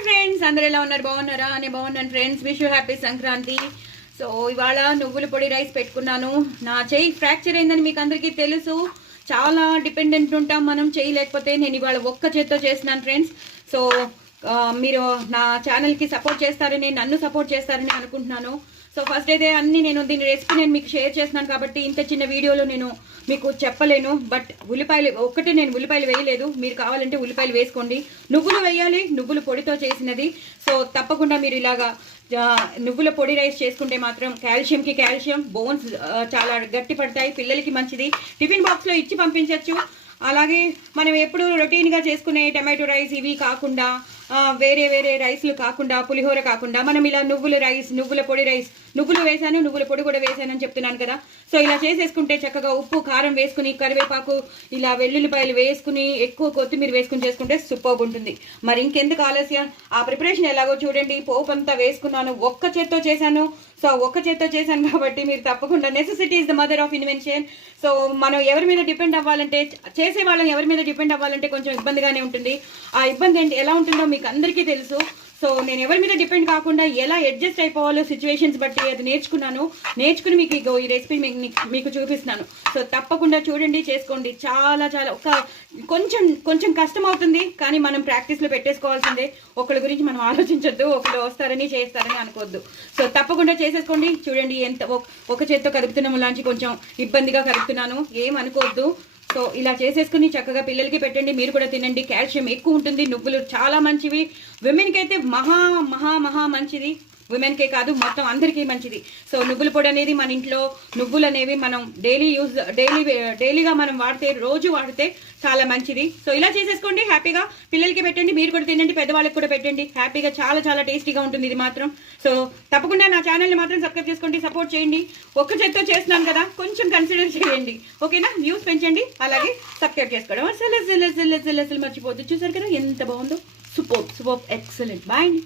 Hi friends, అందరు ఎలా ఉన్నారు? బాగున్నారా? నేను బాగున్నాను friends. Wish you happy Sankranti. So ఇవాళ నువ్వుల పొడి రైస్ పెట్టుకున్నాను. నా చెయ్యి ఫ్రాక్చర్ అయిందని మీకు అందరికీ తెలుసు. చాలా డిపెండెంట్ ఉంటాం మనం చెయ్యి లేకపోతే. నేను ఇవాళ ఒక్క చేత్తో చేస్తున్నాను ఫ్రెండ్స్. సో మీరు నా ఛానల్కి సపోర్ట్ చేస్తారని, నన్ను సపోర్ట్ చేస్తారని అనుకుంటున్నాను. సో ఫస్ట్ అయితే నేను దీని రెసిపీ నేను మీకు షేర్ చేస్తున్నాను కాబట్టి ఇంత చిన్న వీడియోలో నేను మీకు చెప్పలేను. బట్ నేను ఉల్లిపాయలు వేయలేదు. మీరు కావాలంటే ఉల్లిపాయలు వేసుకోండి. నువ్వులు వేయాలి, నువ్వుల పొడితో చేసినది. సో తప్పకుండా మీరు ఇలాగా నువ్వుల పొడి రైస్ చేసుకుంటే మాత్రం కాల్షియం, బోన్స్ చాలా గట్టి పడతాయి, పిల్లలకి మంచిది. టిఫిన్ బాక్స్లో ఇచ్చి పంపించవచ్చు. అలాగే మనం ఎప్పుడు రొటీన్గా చేసుకునే టమాటో రైస్ ఇవి కాకుండా, వేరే రైస్లు కాకుండా, పులిహోర కాకుండా మనం ఇలా నువ్వుల పొడి రైస్, నువ్వులు వేసాను, నువ్వుల పొడి కూడా వేసానని చెప్తున్నాను కదా. సో ఇలా చేసేసుకుంటే చక్కగా ఉప్పు కారం వేసుకుని, కరివేపాకు, ఇలా వెల్లుల్లిపాయలు వేసుకుని, ఎక్కువ కొత్తిమీర వేసుకుని చేసుకుంటే సూపర్గా ఉంటుంది. మరి ఇంకెందుకు ఆలస్యం, ఆ ప్రిపరేషన్ ఎలాగో చూడండి. పోపు అంతా వేసుకున్నాను, ఒక్క చేత్తో చేశాను. సో ఒక్క చేత్తో చేశాను కాబట్టి మీరు తప్పకుండా, necessity is the mother of invention. So మనం ఎవరి మీద డిపెండ్ అవ్వాలంటే, చేసే వాళ్ళని ఎవరి మీద డిపెండ్ అవ్వాలంటే కొంచెం ఇబ్బందిగానే ఉంటుంది. ఆ ఇబ్బంది ఎలా ఉంటుందో మీకు అందరికీ తెలుసు. సో నేను ఎవరి మీద డిపెండ్ కాకుండా ఎలా అడ్జస్ట్ అయిపోవాలో సిచ్యువేషన్స్ బట్టి అది నేర్చుకుని మీకు ఈ రెసిపీ మీకు చూపిస్తున్నాను. సో తప్పకుండా చూడండి, చేసుకోండి. చాలా కొంచెం కష్టం అవుతుంది, కానీ మనం ప్రాక్టీస్లో పెట్టేసుకోవాల్సిందే. ఒకళ్ళ గురించి మనం ఆలోచించొద్దు, ఒకళ్ళు వస్తారని చేస్తారని అనుకోవద్దు. సో తప్పకుండా చేసేసుకోండి. చూడండి, ఎంత ఒక చేత్తో కదుపుతున్నాము, లాంటి కొంచెం ఇబ్బందిగా కదుపుతున్నాను, ఏమనుకోవద్దు. సో ఇలా చేసేసుకుని చక్కగా పిల్లలకి పెట్టండి, మీరు కూడా తినండి. కాల్షియం ఎక్కువ ఉంటుంది, నువ్వులు చాలా మంచివి. విమెన్కి అయితే మహా మంచిది. విమెన్కే కాదు, మొత్తం అందరికీ మంచిది. సో నువ్వుల పొడి అనేది మన ఇంట్లో, నువ్వులు అనేవి మనం డైలీగా మనం రోజు వాడితే చాలా మంచిది. సో ఇలా చేసేసుకోండి, హ్యాపీగా పిల్లలకి పెట్టండి, మీరు కూడా తినండి, పెద్దవాళ్ళకి కూడా పెట్టండి. హ్యాపీగా చాలా టేస్టీగా ఉంటుంది ఇది మాత్రం. సో తప్పకుండా నా ఛానల్ని మాత్రం సబ్స్క్రైబ్ చేసుకోండి, సపోర్ట్ చేయండి. ఒక్క చేత్తో చేస్తున్నాను కదా, కొంచెం కన్సిడర్ చేయండి, ఓకేనా? వ్యూస్ పెంచండి, అలాగే సబ్స్క్రైబ్ చేసుకోవడం అసలు మర్చిపోద్దు. చూసారు కదా ఎంత బాగుందో, సూపర్ ఎక్సలెంట్. బాయ్ అండి.